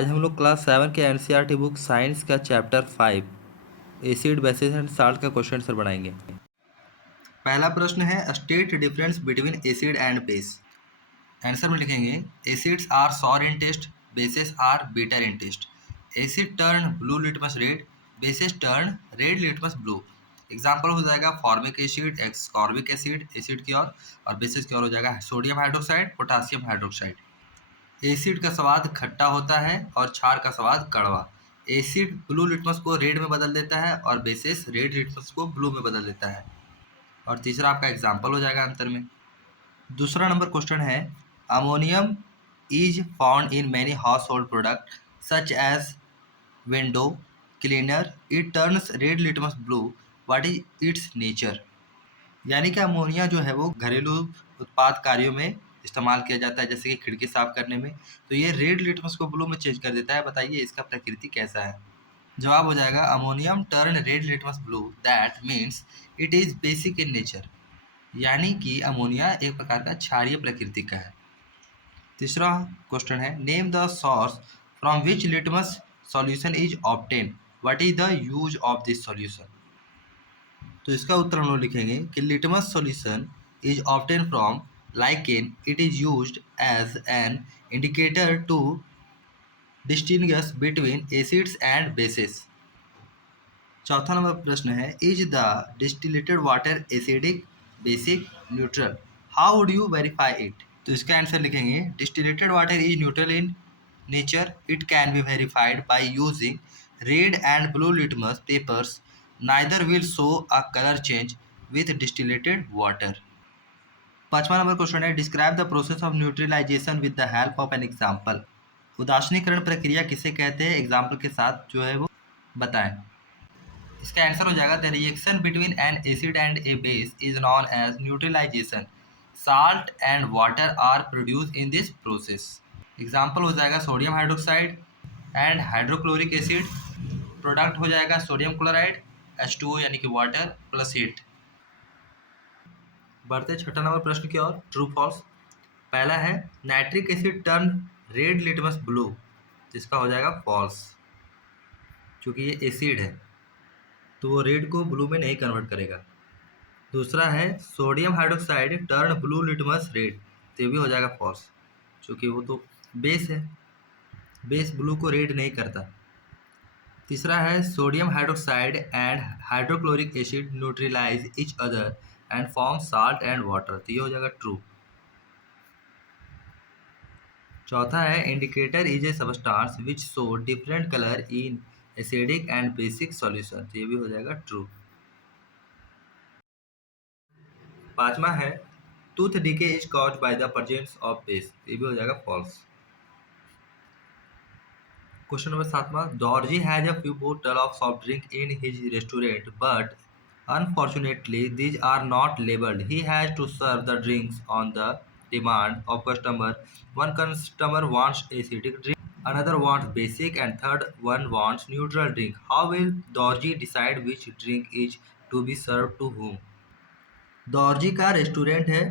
आज हम लोग क्लास 7 के एनसीईआरटी बुक साइंस का chapter 5 acid basis and salt का क्वेश्चन आंसर बनाएंगे। पहला प्रश्न है state difference between acid and base. Answer में लिखेंगे acids are sour in taste, bases are bitter in taste. Acid turn blue litmus red, bases turn red litmus blue. Example हो जाएगा formic acid, ascorbic acid, acid की और basis की ओर हो जाएगा sodium hydroxide, potassium hydroxide. Acid का स्वाद खट्टा होता है और क्षार का स्वाद कड़वा। एसिड ब्लू लिटमस को रेड में बदल देता है और बेसिस रेड लिटमस को ब्लू में बदल देता है। और तीसरा आपका एग्जाम्पल हो जाएगा आंसर में। दूसरा नंबर क्वेश्चन है ammonium is found in many household product such as window cleaner, it turns red litmus blue, what is its nature. यानी कि अमोनिया जो है वो घरेलू उत्पाद कार्यों में इस्तेमाल किया जाता है, जैसे कि खिड़की साफ करने में। तो ये रेड लिटमस को ब्लू में चेंज कर देता है। बताइए इसका प्रकृति कैसा है। जवाब हो जाएगा ammonium turn red litmus blue, that means it is basic in nature. यानी कि अमोनिया एक प्रकार का क्षारीय प्रकृति का है। तीसरा क्वेश्चन है name the source from which litmus solution is obtain, what is the use of this solution. तो इसका उत्तर हम लोग लिखेंगे कि litmus solution is obtain from lichen. It is used as an indicator to distinguish between acids and bases. चौथा number प्रश्न है is the distilled water acidic, basic, neutral, how would you verify it. तो इसका answer लिखेंगे distilled water is neutral in nature, it can be verified by using red and blue litmus papers, neither will show a colour change with distilled water. पांचवा number question है describe the process of neutralisation with the help of an example. उदासीनीकरण प्रक्रिया किसे कहते हैं, example के साथ जो है वो बताएं। इसका आंसर हो जाएगा the reaction between an acid and a base is known as neutralization, salt and water are produce in this process. Example हो जाएगा sodium hydroxide and hydrochloric acid, product हो जाएगा सोडियम क्लोराइड H2O यानी कि water plus heat. बढ़ते छठा number प्रश्न की ओर, ट्रू फॉल्स। पहला है nitric acid turn red litmus blue, जिसका हो जाएगा फॉल्स, क्योंकि ये एसिड है तो वो रेड को ब्लू में नहीं कन्वर्ट करेगा। दूसरा है sodium hydroxide turn blue litmus red, तो ये भी हो जाएगा फॉल्स, क्योंकि वो तो बेस है, बेस ब्लू को रेड नहीं करता। तीसरा है sodium hydroxide and hydrochloric acid neutralize each other and form salt and water, तो ये हो जाएगा ट्रू। चौथा है indicator is a substance which show different colour in acidic and basic solution, ये भी हो जाएगा ट्रू। पांचवा है tooth decay is caused by the presence of base, ये भी हो जाएगा फॉल्स। क्वेश्चन नंबर सातवां दौरजी हैज अ फ्यू बोतल of soft drink in his restaurant but unfortunately these are not labeled. He has to serve the drinks on the demand of customer. One customer wants acidic drink, another wants basic, and third one wants neutral drink. How will Dorji decide which drink is to be served to whom? Dorji का restaurant है,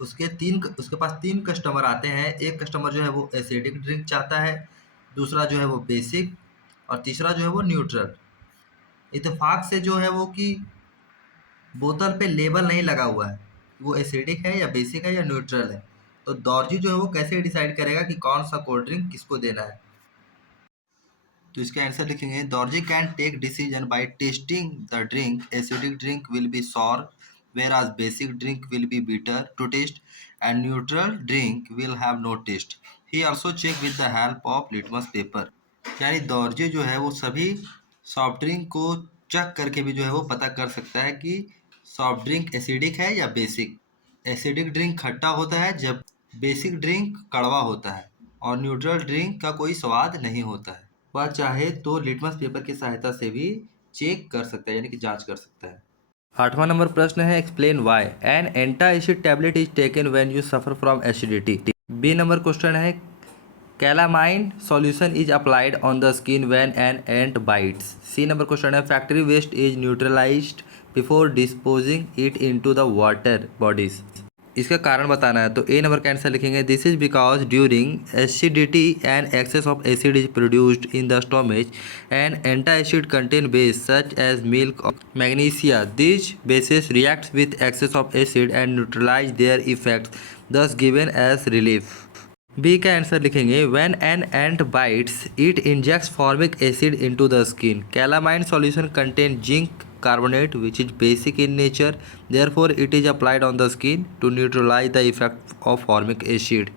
उसके पास तीन customer आते हैं। एक customer जो है वो एसिडिक ड्रिंक चाहता है, दूसरा जो है वो बेसिक, और तीसरा जो है वो न्यूट्रल। इत्तेफाक से जो है वो कि बोतल पे लेबल नहीं लगा हुआ है वो एसिडिक है या बेसिक है या न्यूट्रल है। तो दौरजी जो है वो कैसे डिसाइड करेगा कि कौन सा कोल्ड ड्रिंक किसको देना है। तो इसका आंसर लिखेंगे दौरजी can take decision by testing the drink, acidic drink will be sour whereas basic drink will be bitter to taste and neutral drink will have no taste. He also check with the help of litmus paper. यानी दौरजी जो है वो सभी soft drink को check करके भी जो है वो पता कर सकता है कि सॉफ्ट ड्रिंक एसिडिक है या बेसिक। एसिडिक ड्रिंक खट्टा होता है जब बेसिक ड्रिंक कड़वा होता है, और न्यूट्रल ड्रिंक का कोई स्वाद नहीं होता है। वह चाहे तो लिटमस पेपर की सहायता से भी चेक कर सकता है, यानी कि जांच कर सकता है। आठवां नंबर प्रश्न है explain why an antacid tablet is taken when you suffer from acidity. B number question है calamine solution is applied on the skin when an ant bites. C number question है factory waste is neutralised before disposing it into the water bodies. इसका कारण बताना है, तो A number का answer लिखेंगे this is because during acidity and excess of acid is produced in the स्टोमेच and antacid contain base such as milk और magnesia this bases reacts with excess of acid and neutralise their effects thus given as relief. B का answer लिखेंगे when an ant bites it injects formic acid into the skin calamine solution contain zinc carbonate which is basic in nature, therefore it is applied on the skin to neutralize the effect of formic acid।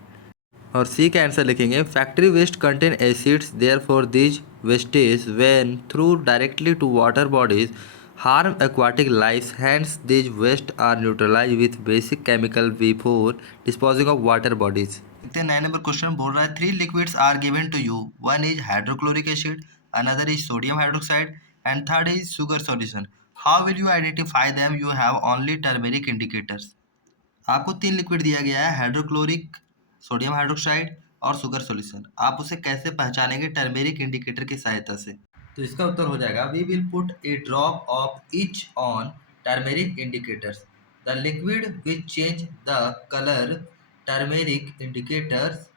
और सी का answer लिखेंगे factory waste contain acids therefore this wastage when through directly to water bodies harm aquatic life hence this waste are neutralize with basic chemical before disposing of water bodies. 9 number question बोल रहा है 3 liquids are given to you, one is hydrochloric acid, another is sodium hydroxide and third is sugar solution. How will you identify them? You have only turmeric indicators। आपको 3 liquid दिया गया है, hydrochloric, sodium hydroxide और sugar solution. आप उसे कैसे पहचानेंगे? Turmeric indicator की सहायता से। तो इसका उत्तर हो जाएगा we will put a drop of each on turmeric indicators. The liquid which change the colour turmeric indicators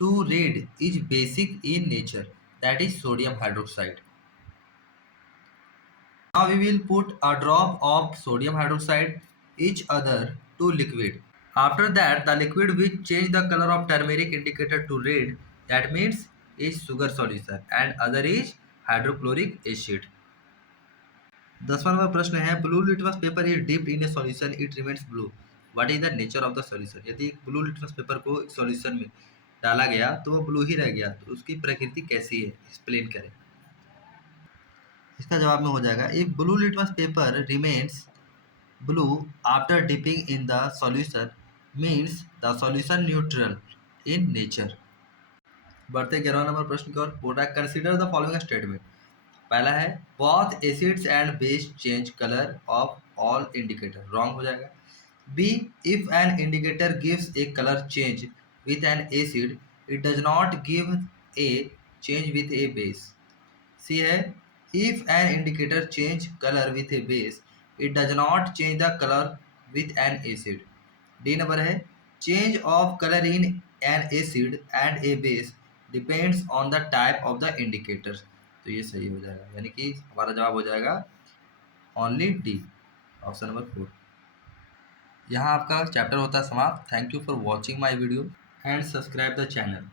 to red is basic in nature, that is sodium hydroxide. Now we will put a drop of sodium hydroxide each other to liquid. After that, the liquid which change the color of turmeric indicator to red, that means is sugar solution and other is hydrochloric acid। 10वां number प्रश्न है blue litmus paper is dipped in a solution it remains blue, what is the nature of the solution. यदि एक blue litmus paper को एक solution में डाला गया तो वो ब्लू ही रह गया, तो उसकी प्रकृति कैसी है, एक्सप्लेन करें। इसका जवाब में हो जाएगा if blue litmus paper remains blue after dipping in the solution means the solution neutral in nature. बढ़ते 11वां नंबर प्रश्न की ओर बोल रहा है कंसीडर द फॉलोइंग स्टेटमेंट। पहला है both acids and base change colour of all indicator, wrong हो जाएगा। B if an indicator gives a colour change with an acid it does not give a change with a base. C है if an indicator change color with a base it does not change the color with an acid। D number है change of color in an acid and a base depends on the type of the indicator। तो ये सही हो जाएगा, यानी कि हमारा जवाब हो जाएगा ओनली डी, ऑप्शन नंबर 4। यहाँ आपका चैप्टर होता है समाप्त। Thank you for watching my video and subscribe the channel.